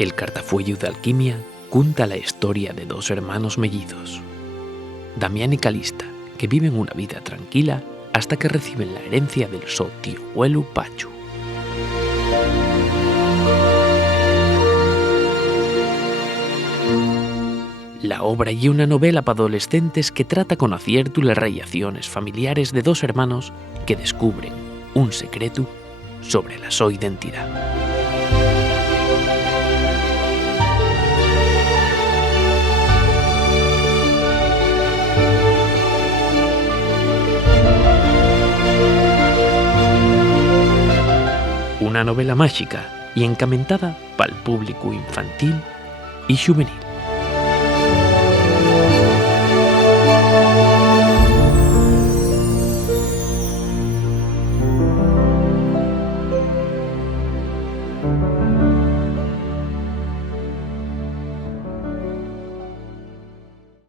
El cartafuello de alquimia cuenta la historia de dos hermanos mellizos, Damián y Calista, que viven una vida tranquila hasta que reciben la herencia del so tío abuelo Pachu. La obra y una novela para adolescentes que trata con acierto las relaciones familiares de dos hermanos que descubren un secreto sobre la su identidad. Una novela mágica y encamentada para el público infantil y juvenil.